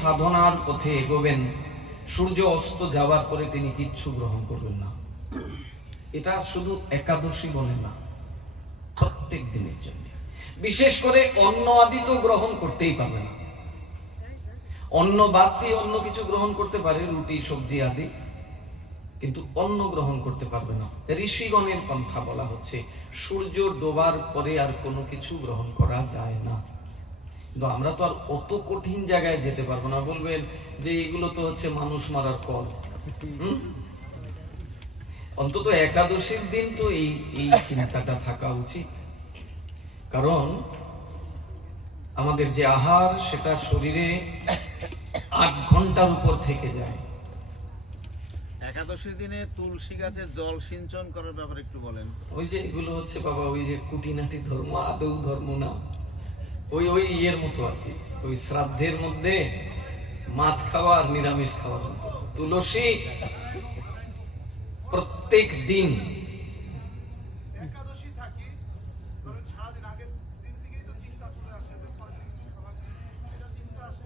সাধনার পথে এগোবেন। সূর্য অস্ত যাওয়ার পরে তিনি কিচ্ছু গ্রহণ করবেন না। এটা শুধু একাদশী বলে না, প্রত্যেক দিনের জন্য। বিশেষ করে অন্ন আদি তো গ্রহণ করতেই পারবে না। অন্ন বাদ দিয়ে অন্য কিছু গ্রহণ করতে পারে, রুটি, সবজি আদি। কিন্তু অন্ন গ্রহণ করতে পারবে না। ঋষিগণের পন্থা বলা হচ্ছে, সূর্য ডোবার পরে আর কোনো কিছু গ্রহণ করা যায় না। কিন্তু আমরা তো আর অত কঠিন জায়গায় যেতে পারব না। বলবেন যে এগুলো তো হচ্ছে মানুষ মারার কল। অন্তত একাদশীর দিন তো এই এই চিন্তাটা থাকা উচিত। কারণ আমাদের যে আহার সেটা শরীরে আট ঘণ্টার উপর থেকে যায়। একাদশীর দিনে তুলসী গাছে জল সিঞ্চন করার ব্যাপারে একটু বলেন। ওই যে এগুলো হচ্ছে বাবা ওই যে কুটিনাটি ধর্ম আদৌ ধর্ম না। ওই ওই ইয়ের মতো আর কি। ওই শ্রাদ্ধের মধ্যে মাছ খাওয়া আর নিরামিষ খাওয়ার মতো তুলসী প্রত্যেক দিন একাদশী থাকি ধরেন সারাদিন আগের দিন থেকেই তো চিন্তা চলে আসে যে পরের দিন কি খাবার এটা চিন্তা আসে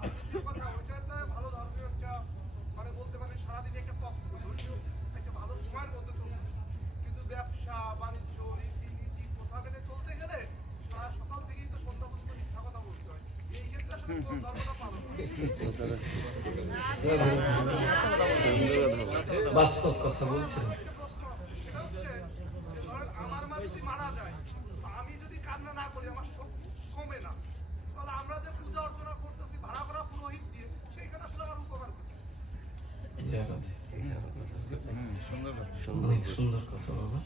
আর দ্বিতীয় কথা ওইটা একটা ভালো ধর্মীয় একটা মানে বলতে পারেন সারাদিন একটা পথ ধর্মীয় একটা ভালো সময়ের মধ্যে চলছে কিন্তু ব্যবসা বাণিজ্য রীতিনীতি কথা মেনে চলতে গেলে সারা সকাল থেকেই তো সন্ধ্যা পর্যন্ত মিথ্যা কথা বলতে হয় এই ক্ষেত্রে আসলে কোন ধর্মটা পালন বাস্তব কথা বলছেন একটা প্রশ্ন আছে সেটা হচ্ছে যে ধরেন আমার মা যদি মারা যায় বা আমি যদি কান্না না করি আমার শক্তি কমে না তাহলে আমরা যে পূজা অর্চনা করতেছি ভাড়া করা পুরোহিত দিয়ে সেইখানে আসলে আমার উপকার করছে জয় রাধে। সুন্দর কথা। অনেক সুন্দর কথা বাবা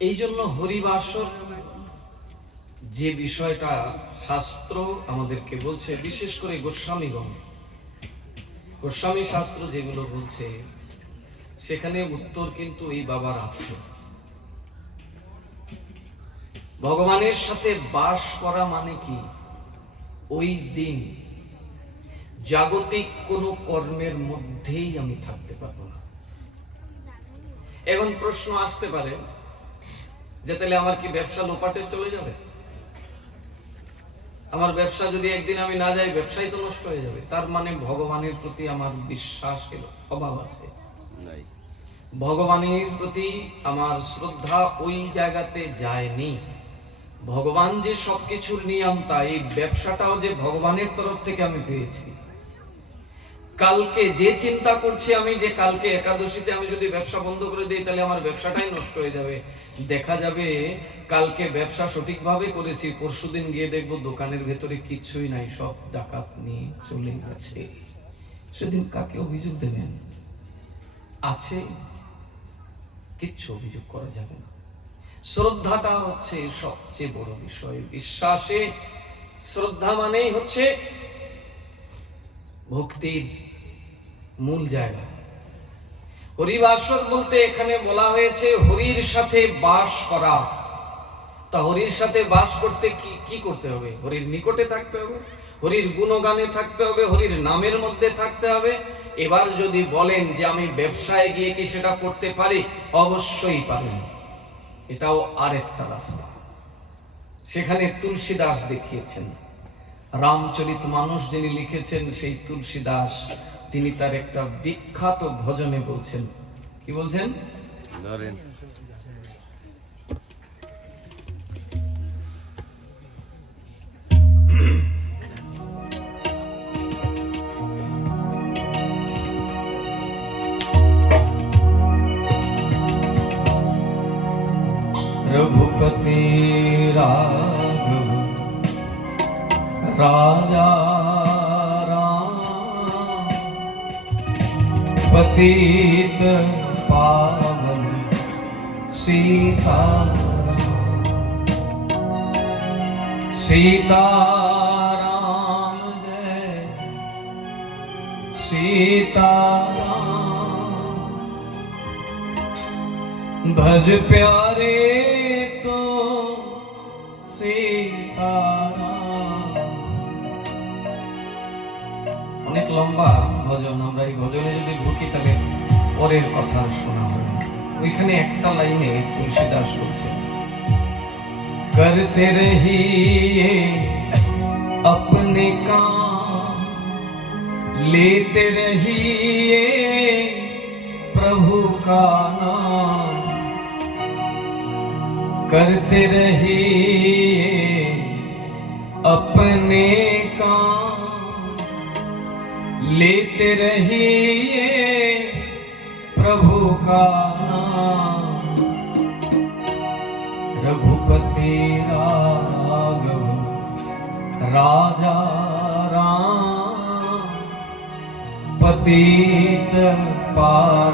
এই জন্য হরিবাসর যে বিষয়টা শাস্ত্র আমাদেরকে বলছে, বিশেষ করে গোস্বামীগণ। গোস্বামী শাস্ত্র যেগুলো বলছে, সেখানে উত্তর কিন্তু এই বাবার আছে। ভগবানের সাথে বাস করা মানে কি? ওই দিন জাগতিক কোনো কর্মের মধ্যেই আমি থাকতে পারব না। এখন প্রশ্ন আসতে পারে যে তাহলে আমার কি ব্যবসা লোপাটে চলে যাবে? আমার ব্যবসা যদি একদিন আমি না যাই ব্যবসাই তো নষ্ট হয়ে যাবে। তার মানে ভগবানের প্রতি আমার বিশ্বাসের অভাব আছে। ভগবানের প্রতি আমার শ্রদ্ধা ওই জায়গাতে যায়নি। ভগবান যে সবকিছুর নিয়ন্তা এই ব্যবসাটাও যে ভগবানের তরফ থেকে আমি পেয়েছি। কালকে যে চিন্তা করছি আমি যে কালকে একাদশীতে আমি যদি ব্যবসা বন্ধ করে দিই তাহলে আমার ব্যবসাটাই নষ্ট হয়ে যাবে। দেখা যাবে, কালকে ব্যবসা সঠিকভাবে করেছি, পরশুদিন গিয়ে দেখব দোকানের ভেতরে কিচ্ছুই নাই, সব ডাকাত নিয়ে চলে গেছে। সেদিন কাকে অভিযোগ দেবেন? আছে? কিচ্ছু অভিযোগ করা যাবে না। শ্রদ্ধাটা হচ্ছে সবচেয়ে বড় বিষয়। বিশ্বাসে শ্রদ্ধা মানেই হচ্ছে ভক্তির মূল জায়গা। হরিবাসক বলতে এখানে বলা হয়েছে হরির সাথে বাস করা। তা হরির সাথে বাস করতে কি কি করতে হবে? হরির নিকটে থাকতে হবে, হরির গুণগানে থাকতে হবে, হরির নামের মধ্যে থাকতে হবে। এবার যদি বলেন যে আমি ব্যবসায় গিয়ে কি সেটা করতে পারি? অবশ্যই পারেন এটাও আরেকটা রাস্তা। সেখানে তুলসীদাস দেখিয়েছেন। রামচরিত মানুষ যিনি লিখেছেন সেই তুলসীদাস তিনি তার একটা বিখ্যাত ভজনে বলছেন। কি বলছেন? ধরেন पतित पावन सीता सीता राम जय सीता राम भज प्यारे को सीता राम अनेक लंबा ভজন আমরা এই ভজনে যদি ঢুকি তাহলে পরের কথা শোনা হবে ওইখানে একটা লাইনে তুলসীদাস বলছে करते रहिए अपने काम लेते रहिए प्रभु का नाम करते रहिए लेते रहिए प्रभु का नाम। रघुपति राघव राजा राम। पतित पार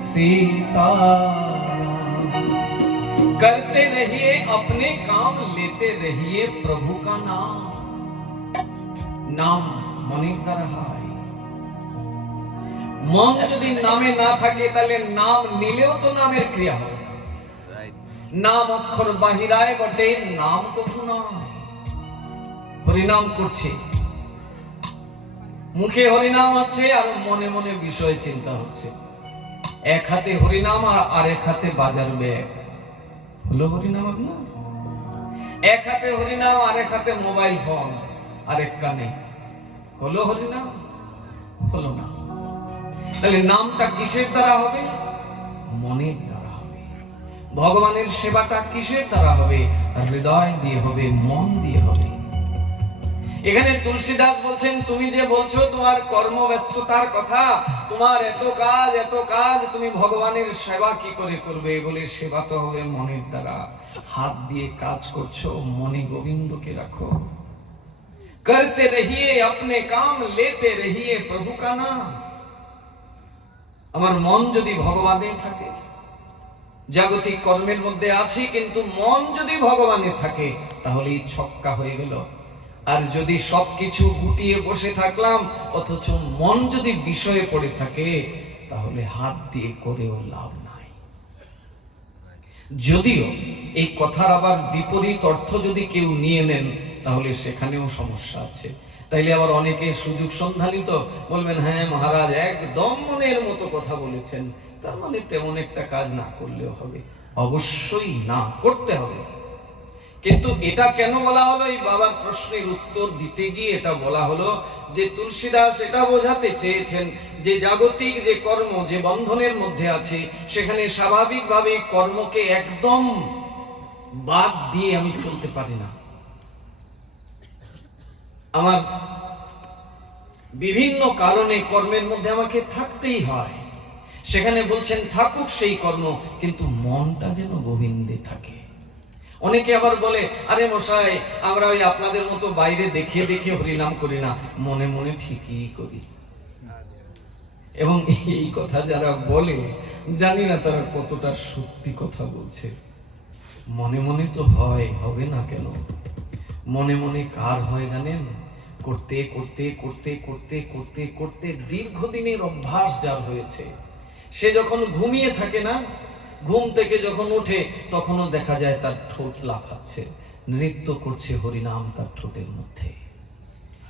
सीता। करते रहिए, अपने काम लेते रहिए प्रभु का नाम। नाम मनी कर रहा है। মন যদি নামে না থাকে তাহলে নাম নিলেও তো নামের ক্রিয়া হবে নাম অক্ষর বাহিরায় বটে নাম কখু নয়। হরিনাম করছে। মুখে হরিনাম আছে আর মনে মনে বিষয় চিন্তা হচ্ছে। এক হাতে হরিনাম আর আরেক হাতে বাজার ব্যাগ। হলো হরিনাম আপনার? এক হাতে হরিনাম আরেক হাতে মোবাইল ফোন আরেক কানে। হলো হরিনাম? হলো না। তাহলে নামটা কিসের দ্বারা হবে? মনের দ্বারা হবে। ভগবানের সেবাটা কিসের দ্বারা হবে? হৃদয় দিয়ে হবে, মন দিয়ে হবে। এখানে তুলসীদাস বলছেন, তুমি যে বলছো তোমার কর্মব্যস্ততার কথা, তোমার এত কাজ এত কাজ, তুমি ভগবানের সেবা কি করে করবে? বলে সেবা তো হবে মনের দ্বারা। হাত দিয়ে কাজ করছ, মনে গোবিন্দকে রাখো। করতে রহিয়ে, আপনি কাম, লেতে রহিয়ে প্রভু কা নাম আমার মন যদি ভগবানের থাকে, জাগতিক কর্মের মধ্যে আছি, কিন্তু মন যদি ভগবানের থাকে, তাহলেই ছক্কা হয়ে গেল। আর যদি সবকিছু গুটিয়ে বসে থাকলাম, অথচ মন যদি বিষয়ে পড়ে থাকে, তাহলে হাত দিয়ে করেও লাভ নাই। যদিও এই কথার আবার বিপরীত অর্থ যদি কেউ নিয়ে নেন, তাহলে সেখানেও সমস্যা আছে। তাইলে আবার অনেকে সুযোগ সন্ধানিত বলবেন হ্যাঁ মহারাজ, একদম মনের মতো কথা বলেছেন। তার মানে তেমন একটা কাজ না করলেও হবে। অবশ্যই না করতে হবে। কিন্তু এটা কেন বলা হলো? এই বাবার প্রশ্নের উত্তর দিতে গিয়ে এটা বলা হলো যে তুলসীদাস এটা বোঝাতে চেয়েছেন যে জাগতিক যে কর্ম, যে বন্ধনের মধ্যে আছে, সেখানে স্বাভাবিকভাবে কর্মকে একদম বাদ দিয়ে আমি চলতে পারি না। আমার বিভিন্ন কারণে কর্মের মধ্যে আমাকে থাকতেই হয়। সেখানে বলছেন, থাকুক সেই কর্ম, কিন্তু মনটা যেন গোবিন্দে থাকে। অনেকে আবার বলে, আরে মশাই, আমরা ওই আপনাদের মতো বাইরে দেখিয়ে দেখিয়ে হরিনাম করি না, মনে মনে ঠিকই করি। এবং এই কথা যারা বলে, জানি না তারা কতটা সত্যি কথা বলছে। মনে মনে তো হয়, হবে না কেন? মনে মনে কার হয় জানেন? করতে করতে করতে করতে করতে করতে দীর্ঘদিনের অভ্যাস যার হয়েছে, সে যখন ঘুমিয়ে থাকে না, ঘুম থেকে যখন ওঠে, তখনও দেখা যায় তার ঠোঁট লাফাচ্ছে। নৃত্য করছে হরিনাম তার ঠোঁটের মধ্যে।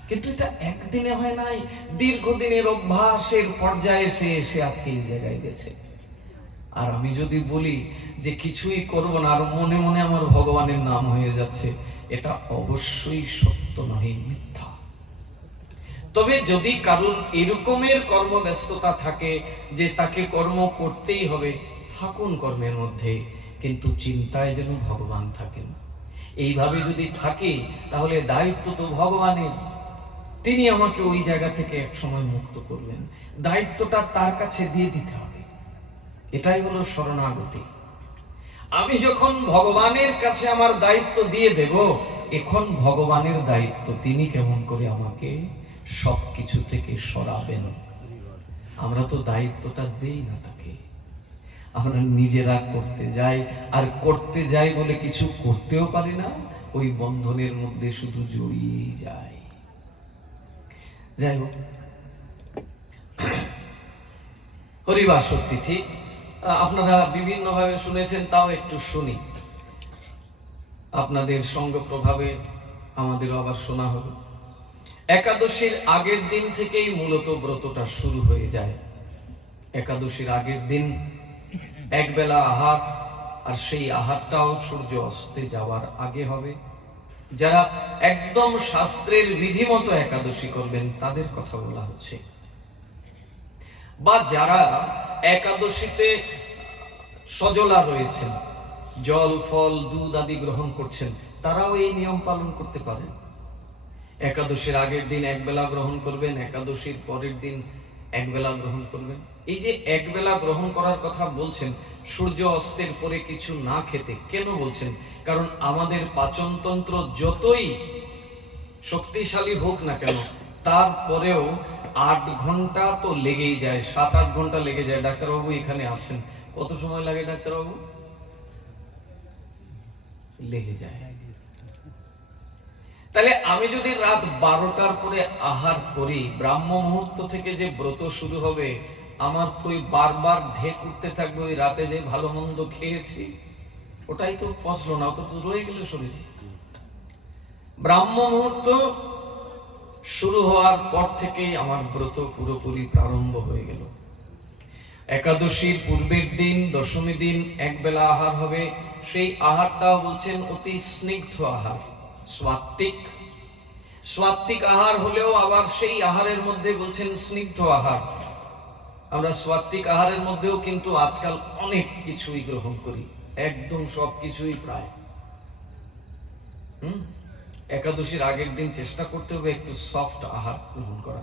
কিন্তু এটা একদিনে হয় নাই, দীর্ঘদিনের অভ্যাসের পর্যায়ে সে এসে আজকে এই জায়গায় গেছে। আর আমি যদি বলি যে কিছুই করব না, আর মনে মনে আমার ভগবানের নাম হয়ে যাচ্ছে, এটা অবশ্যই সত্য নয় মিথ্যা। তবে যদি কারোর এরকমের কর্মব্যস্ততা থাকে যে তাকে কর্ম করতেই হবে, থাকুন কর্মের মধ্যে, কিন্তু চিন্তায় যেন ভগবান থাকেন। এইভাবে যদি থাকে, তাহলে দায়িত্ব তো ভগবানের। তিনি আমাকে ওই জায়গা থেকে এক সময় মুক্ত করবেন। দায়িত্বটা তার কাছে দিয়ে দিতে হবে। এটাই হলো শরণাগতি। আমি যখন ভগবানের কাছে আমার দায়িত্ব দিয়ে দেব, এখন ভগবানের দায়িত্ব তিনি কেমন করে আমাকে সবকিছু থেকে সরাবেন। আমরা তো দায়িত্বটা দেই না তাকে। আমরা নিজেরা করতে যাই আর করতে যাই বলে কিছু করতেও পারি না। ওই বন্ধনের মধ্যে শুধু জড়িয়েই যায় যাই। হোক হরিবাস তিথি আহ, আপনারা বিভিন্ন ভাবে শুনেছেন তাও একটু শুনি। আপনাদের সঙ্গ প্রভাবে আমাদেরও আবার শোনা হলো। একাদশীর আগের দিন থেকেই মূলত ব্রতটা শুরু হয়ে যায়। একাদশীর আগের দিন একবেলা আহার, আর সেই আহারটাও সূর্য অস্তে যাওয়ার আগে হবে। যারা একদম শাস্ত্রের বিধিমতো একাদশী করবেন, তাদের কথা বলা হচ্ছে। বা যারা একাদশীতে সজলা রয়েছেন, জল, ফল, দুধ আদি গ্রহণ করছেন, তারাও এই নিয়ম পালন করতে পারেন। একাদশীর আগের দিন একবেলা গ্রহণ করবেন, একাদশীর পরের দিন একবেলা গ্রহণ করবেন। এই যে একবেলা গ্রহণ করার কথা বলছেন, সূর্য অস্তের পরে কিছু না খেতে কেন বলছেন? কারণ আমাদের পাচনতন্ত্র যতই শক্তিশালী হোক না কেন তারপরেও আট ঘণ্টা তো লেগেই যায়, সাত আট ঘণ্টা লেগে যায়। ডাক্তারবাবু এখানে আছেন। কত সময় লাগে ডাক্তারবাবু? লেগে যায়। তাহলে আমি যদি রাত বারোটার পরে আহার করি, ব্রাহ্ম মুহূর্ত থেকে যে ব্রত শুরু হবে, আমার তো বারবার ঢেক উঠতে থাকবে, ওই রাতে যে ভালো মন্দ খেয়েছি, ওটাই তো পচলো না, ওটা তো রয়ে গেল শরীরে। ব্রাহ্ম মুহূর্ত শুরু হওয়ার পর থেকেই আমার ব্রত পুরোপুরি প্রারম্ভ হয়ে গেল। একাদশীর পূর্বের দিন দশমী দিন এক বেলা আহার হবে। সেই আহারটাও বলছেন অতি স্নিগ্ধ আহার। স্বাত্বিক। স্বাত্বিক আহার হলেও আবার সেই আহারের মধ্যে বলছেন স্নিগ্ধ আহার। আমরা স্বাত্বিক আহারের মধ্যেও কিন্তু আজকাল অনেক কিছুই গ্রহণ করি। একদম সব কিছুই প্রায়। হুম? একাদশীর আগের দিন চেষ্টা করতে হবে একটু সফট আহার গ্রহণ করা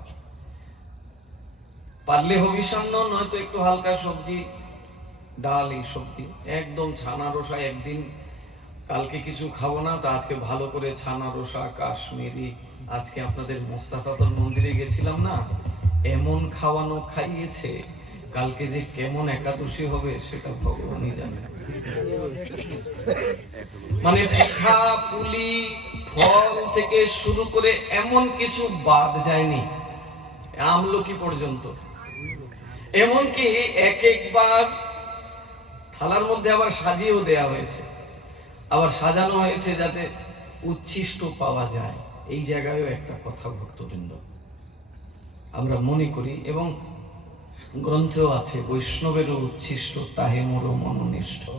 পারলে হবিষান্ন নয়তো একটু হালকা সবজি, ডাল এই সবজি। একদম ছানা রসা একদিন কালকে কিছু খাব না, তা আজকে ভালো করে ছানা রসা কাশ্মীরি। আজকে আপনাদের মোস্তাফাতর মন্দিরে গেছিলাম না, এমন খাওয়ানো খাইয়েছে, কালকে যে কেমন একাদশী হবে সেটা ভগবানই জানে। মানে পিঠা, পুলি, ফল থেকে শুরু করে এমন কিছু বাদ যায়নি, আমলকি পর্যন্ত। এমনকি এক একবার থালার মধ্যে আবার সাজিয়েও দেয়া হয়েছে। সাজানো হয়েছে যাতে উচ্ছিষ্ট পাওয়া যায়। এই জায়গায়ও একটা কথা ভক্তবৃন্দ। আমরা মনে করি এবং গ্রন্থেও আছে, বৈষ্ণবেরও উচ্ছিষ্ট তাহে মোর মননিষ্ঠ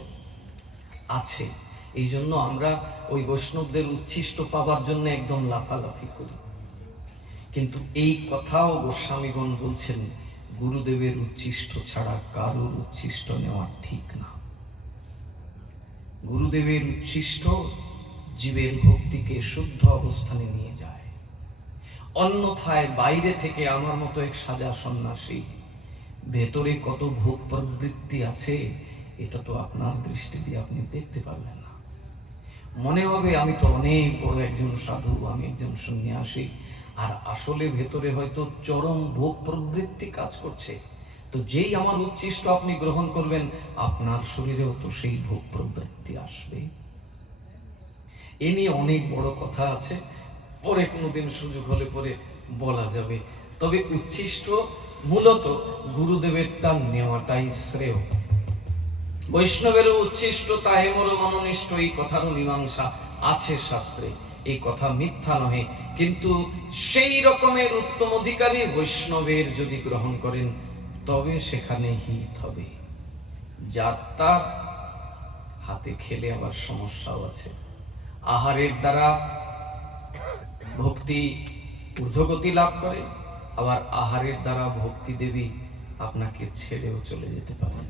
আছে। এই জন্য আমরা ওই বৈষ্ণবদের উচ্ছিষ্ট পাবার জন্য একদম লাফালাফি করি। কিন্তু এই কথাও গোস্বামীগণ বলছেন, গুরুদেবের উচ্ছিষ্ট ছাড়া কারোর উচ্ছিষ্ট নেওয়া ঠিক না। গুরুদেবের উচ্ছিষ্ট, জীবের ভক্তিকে শুদ্ধ অবস্থানে নিয়ে যায়। অন্যথায় বাইরে থেকে আমার মতো এক সাজা সন্ন্যাসী, ভেতরে কত ভোগ প্রবৃত্তি আছে, এটা তো আপনার দৃষ্টি দিয়ে আপনি দেখতে পারবেন না। মনে হবে আমি তো অনেক বড় একজন সাধু, আমি একজন সন্ন্যাসী, আর আসলে ভেতরে হয়তো চরম ভোগ প্রবৃত্তি কাজ করছে। তো যেই আমার উচ্ছিষ্ট আপনি গ্রহণ করবেন, আপনার শরীরেও তো সেই ভোগ প্রবৃত্তি আসবে। এ নিয়ে অনেক বড় কথা আছে। পরে কোনোদিন সুযোগ হলে পরে বলা যাবে। তবে উচ্ছিষ্ট মূলত গুরুদেবেরটা নেওয়াটাই শ্রেয়। বৈষ্ণবেরও উচ্ছিষ্ট তাহে মোর মননিষ্ঠ, এই কথারও মীমাংসা আছে শাস্ত্রে। এই কথা মিথ্যা নহে, কিন্তু সেই রকমের উত্তম অধিকারী বৈষ্ণবের যদি গ্রহণ করেন তবে সেখানে হিত হবে। যার তার হাতে খেলে আবার সমস্যাও আছে। আহারের দ্বারা ভক্তি ঊর্ধ্বগতি লাভ করে, আবার আহারের দ্বারা ভক্তি দেবী আপনাকে ছেড়েও চলে যেতে পারেন।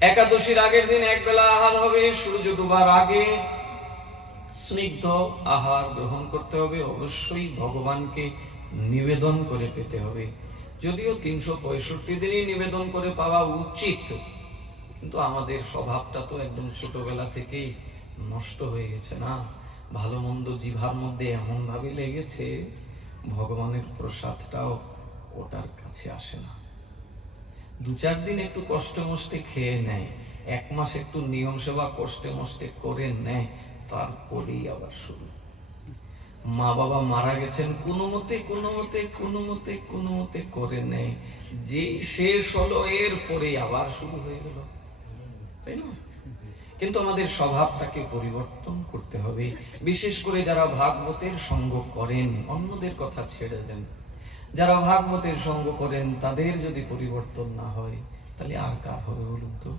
একাদশীর আগের দিন এক বেলা আহার হবে, সূর্য ডুবার আগে স্নিগ্ধ আহার গ্রহণ করতে হবে। অবশ্যই ভগবানকে নিবেদন করে পেতে হবে। যদিও তিনশো পঁয়ষট্টি দিনই নিবেদন করে পাওয়া উচিত, কিন্তু আমাদের স্বভাবটা তো একদম ছোটবেলা থেকেই নষ্ট হয়ে গেছে না? ভালো মন্দ জিভার মধ্যে এমন ভাবে লেগেছে, ভগবানের প্রসাদটাও ওটার কাছে আসে না। দু চার দিন একটু কষ্ট মষ্টে খেয়ে নেয়, এক মাস একটু নিয়ম সেবা কষ্টে মষ্টে করে নেয়, তারপরেই আবার শুরু। মা বাবা মারা গেছেন, কোনো মতে কোনো মতে কোনো মতে কোনো মতে করে নেয়। যেই শেষ হলো, এর পরেই আবার শুরু হয়ে গেল। তাই না? কিন্তু আমাদের স্বভাবটাকে পরিবর্তন করতে হবে। বিশেষ করে যারা ভাগবতের সঙ্গ করেন, অন্যদের কথা ছেড়ে দেন। যারা ভাগবতের সঙ্গ করেন, তাদের যদি পরিবর্তন না হয়, তাহলে আর কার হবে বলুন তো?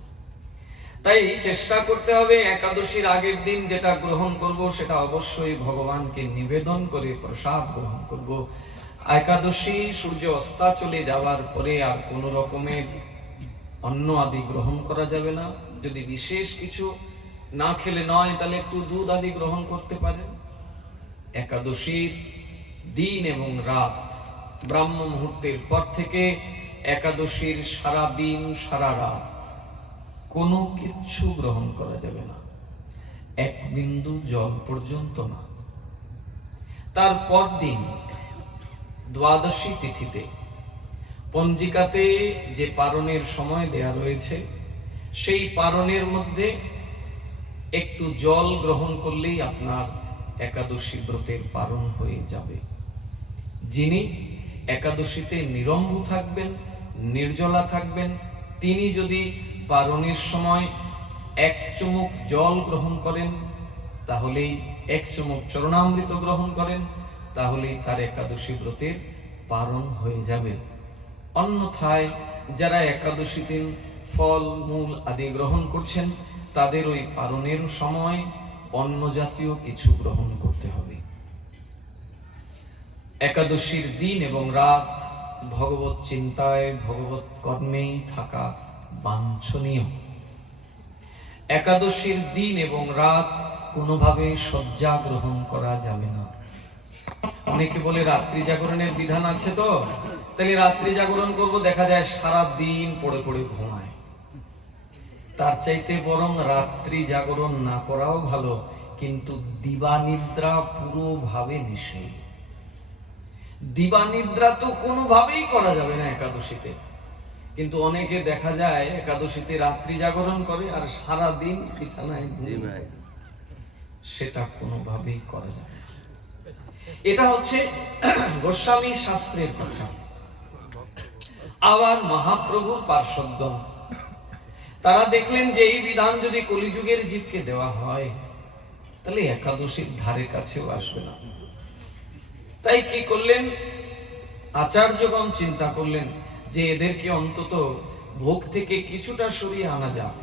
তাই চেষ্টা করতে হবে একাদশীর আগের দিন যেটা গ্রহণ করব, সেটা অবশ্যই ভগবানকে নিবেদন করে প্রসাদ গ্রহণ করব। একাদশী, সূর্য অস্তা চলে যাওয়ার পরে আর কোনো রকমের অন্ন আদি গ্রহণ করা যাবে না। যদি বিশেষ কিছু না খেলে নয়, তাহলে একটু দুধ আদি গ্রহণ করতে পারেন। একাদশীর দিন এবং রাত ব্রাহ্ম মুহূর্তের পর থেকে একাদশীর সারা দিন, সারা রাত কোনো কিচ্ছু গ্রহণ করা যাবে না। এক বিন্দু জল পর্যন্ত না। তারপর দিন, দ্বাদশী তিথিতে, পঞ্জিকাতে যে পারণের সময় দেয়া রয়েছে, সেই পারণের মধ্যে একটু জল গ্রহণ করলেই আপনার একাদশী ব্রতের পারণ হয়ে যাবে। যিনি একাদশীতে নিরম্ভ থাকবেন, নির্জলা থাকবেন, তিনি যদি পারণের সময় এক চুমুক জল গ্রহণ করেন, তাহলেই এক চুমুক চরণামৃত গ্রহণ করেন, তাহলেই তার একাদশী ব্রতের পারণ হয়ে যাবে। অন্যথায় যারা একাদশী দিন ফল, মূল আদি গ্রহণ করছেন, তাদের ওই পালনের সময় অন্য জাতীয় কিছু গ্রহণ করতে হবে। একাদশীর দিন এবং রাত ভগবত চিন্তায়, ভগবত কর্মেই থাকা বাঞ্ছনীয়। একাদশীর দিন এবং রাত কোনোভাবে শয্যা গ্রহণ করা যাবে না। অনেকে বলে রাত্রি জাগরণের বিধান আছে তো? তাহলে রাত্রি জাগরণ করব, দেখা যায় সারা দিন পড়ে পড়ে ঘুমায়। তার চাইতে বরং রাত্রি জাগরণ না করাও ভালো, কিন্তু দিবানিদ্রা পুরোভাবে নিষেধ। দিবানিদ্রা তো কোনোভাবেই করা যাবে না একাদশীতে। কিন্তু অনেকে দেখা যায় একাদশীতে রাত্রি জাগরণ করে আর সারা দিন বিছানায় ঘুমায় সেটা কোনোভাবেই করা যায় না। এটা হচ্ছে গোস্বামী শাস্ত্রের কথা। আবার মহাপ্রভুর পার্শ্বদন তারা দেখলেন যে এই বিধান যদি কলিযুগের জীবকে দেওয়া হয় তাহলে একাদশীর ধারে কাছেও আসবে না। তাই কি করলেন? আচার্যগণ চিন্তা করলেন যে এদেরকে অন্তত ভোগ থেকে কিছুটা সরিয়ে আনা যাক।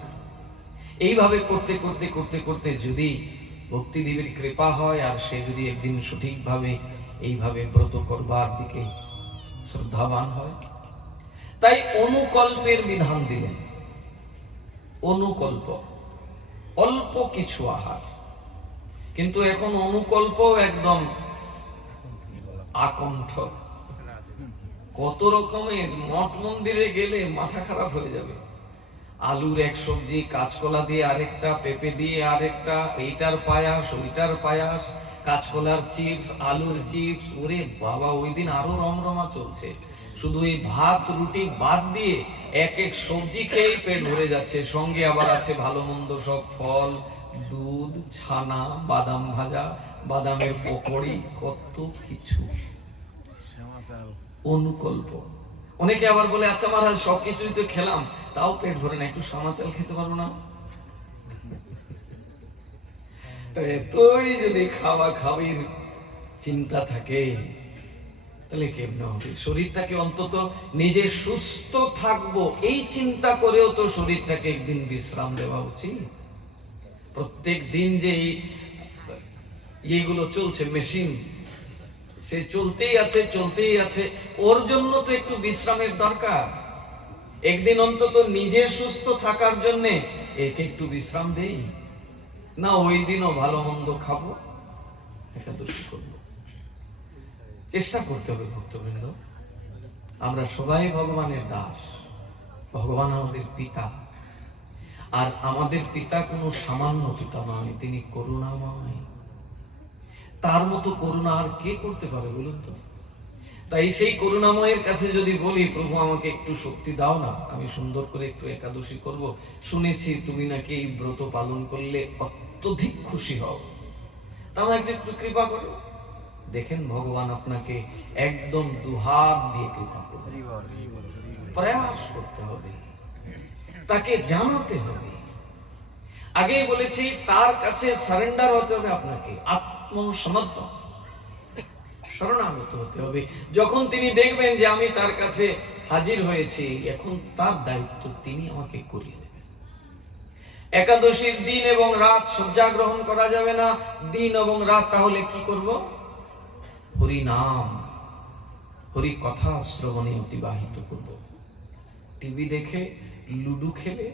এইভাবে করতে করতে করতে করতে যদি ভক্তিদেবীর কৃপা হয় আর সে যদি একদিন সঠিকভাবে এইভাবে ব্রত করবার দিকে শ্রদ্ধাবান হয়। তাই অনুকল্পের বিধান দিলেন। অনুকল্প, অল্প কিছু আহার। কিন্তু এখন অনুকল্প একদম আকণ্ঠ কত রকমের মঠ মন্দিরে গেলে মাথা খারাপ হয়ে যাবে। আলুর এক সবজি, কাঁচকলা দিয়ে আরেকটা, পেঁপে দিয়ে আরেকটা, এইটার পায়াস, ওইটার পায়াস, কাঁচকলার চিপস, আলুর চিপস। ওরে বাবা ওই দিন আরও রমরমা চলছে। শুধু এই ভাত, রুটি বাদ দিয়ে এক এক সবজি খেয়েই পেট ভরে যাচ্ছে। সঙ্গে আবার আছে ভালো মন্দ সব ফল, দুধ, ছানা, বাদাম ভাজা, বাদামের পকোড়ি, কত কিছু। অনুকল্প। অনেকে আবার বলে আচ্ছা মহারাজ সবকিছুই তো খেলাম, তাও পেট ভরে না, একটু সামাচাল খেতে পারব না? তো এতই যদি খাওয়া খাবির চিন্তা থাকে, তাহলে কেমন হবে? শরীরটাকে অন্তত নিজে সুস্থ থাকব, এই চিন্তা করেও তো শরীরটাকে একদিন বিশ্রাম দেওয়া উচিত। প্রত্যেক দিন যে এই ইয়েগুলো চলছে, মেশিন সে চলতেই আছে চলতেই আছে। ওর জন্য তো একটু বিশ্রামের দরকার। একদিন অন্তত নিজে সুস্থ থাকার জন্য একে একটু বিশ্রাম দেই। না, ওই দিনও ভালো মন্দ খাব। চেষ্টা করতে হবে ভক্তবৃন্দ। আমরা সবাই ভগবানের দাস। ভগবান আমাদের পিতা। আর আমাদের পিতা কোনো সামান্য পিতা নয়, তিনি করুণাময়। তার মতো করুণা আর কে করতে পারে বলুন তো? তাই সেই করুণাময়ের কাছে যদি বলি, প্রভু, আমাকে একটু শক্তি দাও না, আমি সুন্দর করে একটু একাদশী করব। শুনেছি তুমি নাকি এই ব্রত পালন করলে অত্যধিক খুশি হও। তা আমাকে একটু কৃপা করো। দেখেন ভগবান আপনাকে একদম দুহাত দিয়ে কৃপা করবে প্রয়াস করতে হবে। তাকে জানাতে হবে। আগেই বলেছি, তার কাছে সারেন্ডার হতে হবে আপনাকে। আত্মসমর্পণ। শরণাগত হতে হবে। যখন তিনি দেখবেন যে আমি তার কাছে হাজির হয়েছি, এখন তার দায়িত্ব তিনি আমাকে করিয়ে দেবেন। একাদশীর দিন এবং রাত শয্যা গ্রহণ করা যাবে না। দিন এবং রাত তাহলে কি করব? হরি নাম হরি কথা শ্রবণে অতিবাহিত করব। টিভি দেখে, লুডু খেলে,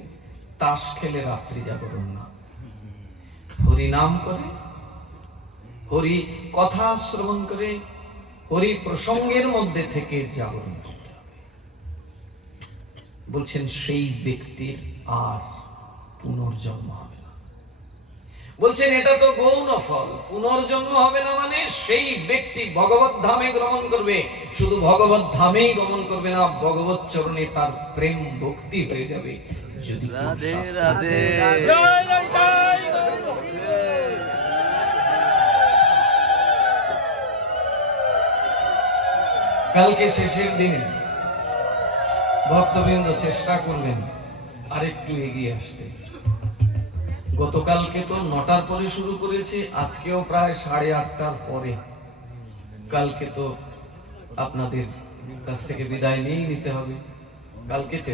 তাস খেলে রাত্রি জাগরণ না। হরি নাম করে হরি কথা শ্রবণ করে হরি প্রসঙ্গের মধ্যে থেকে জাগরণ করতে হবে। বলছেন সেই ব্যক্তির আর পুনর্জন্ম হবে না। বলছেন এটা তো গৌণ ফল পুনর্জন্ম হবে না মানে সেই ব্যক্তি ভগবত ধামে গ্রহণ করবে। শুধু ভগবত ধামেই গমন করবে না ভগবত চরণে তার প্রেম ভক্তি হয়ে যাবে। যদি রাধে রাধে। কালকে শেষের দিনে ভক্তবৃন্দ চেষ্টা করবেন আরেকটু এগিয়ে আসতে। গতকালকে তো নটার পরে শুরু করেছি, আজকেও প্রায় সাড়ে আটটার পরে। কালকে তো আপনাদের কাছ থেকে বিদায় নিয়েই নিতে হবে। কালকে চেষ্টা